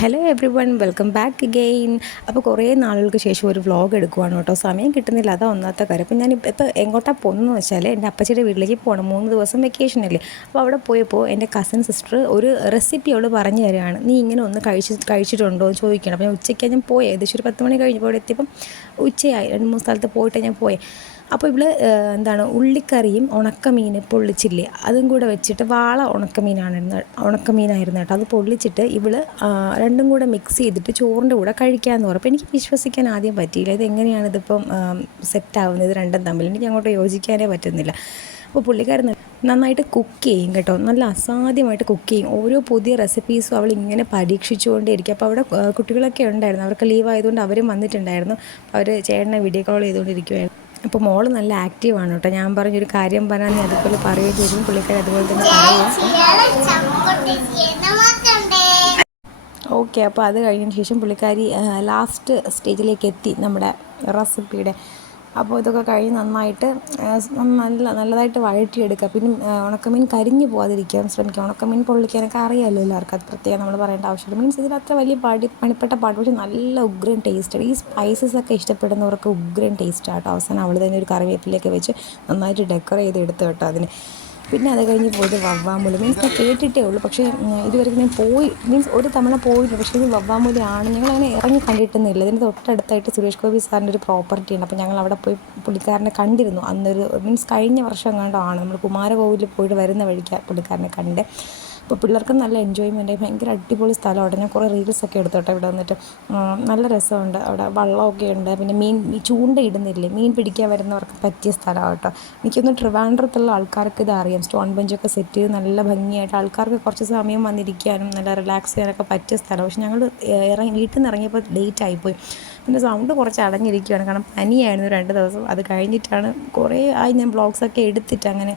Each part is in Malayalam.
Hello every one, welcome back again. അപ്പോൾ കുറേ നാളുകൾക്ക് ശേഷം ഒരു വ്ളോഗ് എടുക്കുവാണ് കേട്ടോ. സമയം കിട്ടുന്നില്ല, അതാ ഒന്നാമത്തെ കാര്യം. അപ്പോൾ ഇപ്പോൾ എങ്ങോട്ടാണ് പോകുന്നതെന്ന് വെച്ചാൽ എൻ്റെ അപ്പച്ചിയുടെ വീട്ടിലേക്ക് പോകണം. 3 ദിവസം വെക്കേഷനല്ലേ. അപ്പോൾ അവിടെ പോയപ്പോൾ എൻ്റെ കസിൻ സിസ്റ്റർ ഒരു റെസിപ്പി അവൾ പറഞ്ഞു തരികയാണ്. നീ ഇങ്ങനെ ഒന്ന് കഴിച്ചിട്ടുണ്ടോ എന്ന് ചോദിക്കണം. അപ്പോൾ ഞാൻ ഉച്ചയ്ക്ക് ഞാൻ പോയി, ഏകദേശം ഒരു 10 മണി കഴിഞ്ഞപ്പോൾ അവിടെ എത്തിയപ്പം ഉച്ചയായി. 2-3 സ്ഥലത്ത് പോയിട്ട് ഞാൻ പോയി. അപ്പോൾ ഇവിടെ ഉള്ളിക്കറിയും ഉണക്കമീൻ പൊള്ളിച്ചില്ലേ, അതും കൂടെ വെച്ചിട്ട് വാള ഉണക്കമീനായിരുന്നു കേട്ടോ. അത് പൊള്ളിച്ചിട്ട് രണ്ടും കൂടെ മിക്സ് ചെയ്തിട്ട് ചോറിൻ്റെ കൂടെ കഴിക്കാമെന്ന് പറഞ്ഞു. അപ്പോൾ എനിക്ക് വിശ്വസിക്കാൻ ആദ്യം പറ്റിയില്ല, ഇതെങ്ങനെയാണ് ഇതിപ്പം സെറ്റാവുന്നത് രണ്ടും തമ്മിൽ. എനിക്ക് അങ്ങോട്ട് യോജിക്കാനേ പറ്റുന്നില്ല. അപ്പോൾ പുള്ളിക്കാരൻ നന്നായിട്ട് കുക്ക് ചെയ്യും കേട്ടോ, നല്ല അസാധ്യമായിട്ട് കുക്ക് ചെയ്യും. ഓരോ പുതിയ റെസിപ്പീസും അവൾ ഇങ്ങനെ പരീക്ഷിച്ചുകൊണ്ടേയിരിക്കും. അപ്പോൾ അവിടെ കുട്ടികളൊക്കെ ഉണ്ടായിരുന്നു, അവർക്ക് ലീവ് ആയതുകൊണ്ട് അവരും വന്നിട്ടുണ്ടായിരുന്നു. അവർ ചേട്ടനെ വീഡിയോ കോൾ ചെയ്തുകൊണ്ടിരിക്കുകയായിരുന്നു. അപ്പോൾ മോള് നല്ല ആക്റ്റീവാണ് കേട്ടോ. ഞാൻ പറഞ്ഞൊരു കാര്യം പറഞ്ഞാൽ നീ അതുപോലെ പറയുകയും ചെയ്യും, പുള്ളിക്കാരി അതുപോലെ തന്നെ പറയും. ഓക്കെ, അപ്പോൾ അത് കഴിഞ്ഞതിന് ശേഷം പുള്ളിക്കാരി ലാസ്റ്റ് സ്റ്റേജിലേക്ക് എത്തി നമ്മുടെ റെസിപ്പിയുടെ. അപ്പോൾ ഇതൊക്കെ കഴിഞ്ഞ് നന്നായിട്ട് നല്ലതായിട്ട് വഴറ്റിയെടുക്കുക. പിന്നെ ഉണക്കമീൻ കരിഞ്ഞു പോകാതിരിക്കാൻ ശ്രമിക്കുക. ഉണക്കമീൻ പൊള്ളിക്കാനൊക്കെ അറിയാമല്ലോ എല്ലാവർക്കും, അത് പ്രത്യേകം നമ്മൾ പറയേണ്ട ആവശ്യമില്ല. മീൻസ് ഇതിൽ അത്ര വലിയ പണിപ്പെട്ട പാട്ട്, പക്ഷേ നല്ല ഉഗ്രൻ ടേസ്റ്റ്. ഈ സ്പൈസസ് ഒക്കെ ഇഷ്ടപ്പെടുന്നവർക്ക് ഉഗ്രൻ ടേസ്റ്റാണ് കേട്ടോ. അവസാനം അവൾ തന്നെ ഒരു കറിവേപ്പിലൊക്കെ വെച്ച് നന്നായിട്ട് ഡെക്കറേറ്റ് ചെയ്ത് എടുത്ത് കേട്ടോ അതിന്. പിന്നെ അത് കഴിഞ്ഞ് പോയത് വവ്വാമൂല. മീൻസ് ഞാൻ കേട്ടിട്ടേ ഉള്ളൂ, പക്ഷേ ഇതുവരെ ഞാൻ ഒരു തവണ പോയിട്ടുണ്ട്. പക്ഷേ ഇത് വവ്വാമൂലയാണ്. ഞങ്ങളങ്ങനെ ഇറങ്ങി കണ്ടിട്ടൊന്നുമില്ല. ഇതിന് തൊട്ടടുത്തായിട്ട് സുരേഷ് ഗോപി സാറിൻ്റെ ഒരു പ്രോപ്പർട്ടി ഉണ്ട്. അപ്പോൾ ഞങ്ങൾ അവിടെ പോയി പുള്ളിക്കാരനെ കണ്ടിരുന്നു. കഴിഞ്ഞ വർഷം എങ്ങാണ്ടാണ് നമ്മൾ കുമാരകോവിലിൽ പോയിട്ട് വരുന്ന വഴിക്ക് പുള്ളിക്കാരനെ കണ്ട്. അപ്പോൾ പിള്ളേർക്കും നല്ല എൻജോയ്മെൻറ്റായി, ഭയങ്കര അടിപൊളി സ്ഥലമാണ്. ഞാൻ കുറേ റീൽസൊക്കെ എടുത്തോട്ടെ ഇവിടെ വന്നിട്ട്. നല്ല രസമുണ്ട്, അവിടെ വള്ളമൊക്കെ ഉണ്ട്. പിന്നെ ചൂണ്ട ഇടുന്നില്ലേ, മീൻ പിടിക്കാൻ വരുന്നവർക്ക് പറ്റിയ സ്ഥലമാണ് കേട്ടോ. എനിക്കൊന്ന് ട്രിവാൻഡ്രത്തുള്ള ആൾക്കാർക്ക് ഇത് അറിയാം. സ്റ്റോൺ ബെഞ്ചൊക്കെ സെറ്റ് ചെയ്ത് നല്ല ഭംഗിയായിട്ട് ആൾക്കാർക്ക് കുറച്ച് സമയം വന്നിരിക്കാനും നല്ല റിലാക്സ് ചെയ്യാനൊക്കെ പറ്റിയ സ്ഥലം. പക്ഷെ ഞങ്ങൾ വീട്ടിൽ നിന്ന് ഇറങ്ങിയപ്പോൾ ലേറ്റ് ആയിപ്പോയി. പിന്നെ സൗണ്ട് കുറച്ച് അടഞ്ഞിരിക്കുകയാണ്, കാരണം പനിയായിരുന്നു 2 ദിവസം. അത് കഴിഞ്ഞിട്ടാണ് കുറേ ആയി ഞാൻ വ്ളോഗ്സൊക്കെ എടുത്തിട്ട് അങ്ങനെ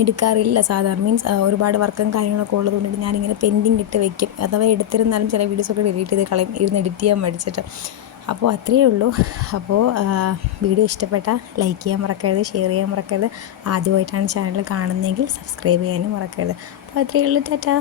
എടുക്കാറില്ല സാധാരണ. മീൻസ് ഒരുപാട് വർക്കും കാര്യങ്ങളൊക്കെ ഉള്ളതുകൊണ്ട് ഞാനിങ്ങനെ പെൻഡിങ് ഇട്ട് വെക്കും. അഥവാ എടുത്തിരുന്നാലും ചില വീഡിയോസൊക്കെ ഡിലീറ്റ് ചെയ്ത് കളയും, ഇരുന്ന് എഡിറ്റ് ചെയ്യാൻ പഠിച്ചിട്ട്. അപ്പോൾ അത്രയേ ഉള്ളൂ. അപ്പോൾ വീഡിയോ ഇഷ്ടപ്പെട്ടാൽ ലൈക്ക് ചെയ്യാൻ മറക്കരുത്, ഷെയർ ചെയ്യാൻ മറക്കരുത്. ആദ്യമായിട്ടാണ് ചാനൽ കാണുന്നതെങ്കിൽ സബ്സ്ക്രൈബ് ചെയ്യാനും മറക്കരുത്. അപ്പോൾ അത്രയേ ഉള്ളൂ. ടാറ്റാ.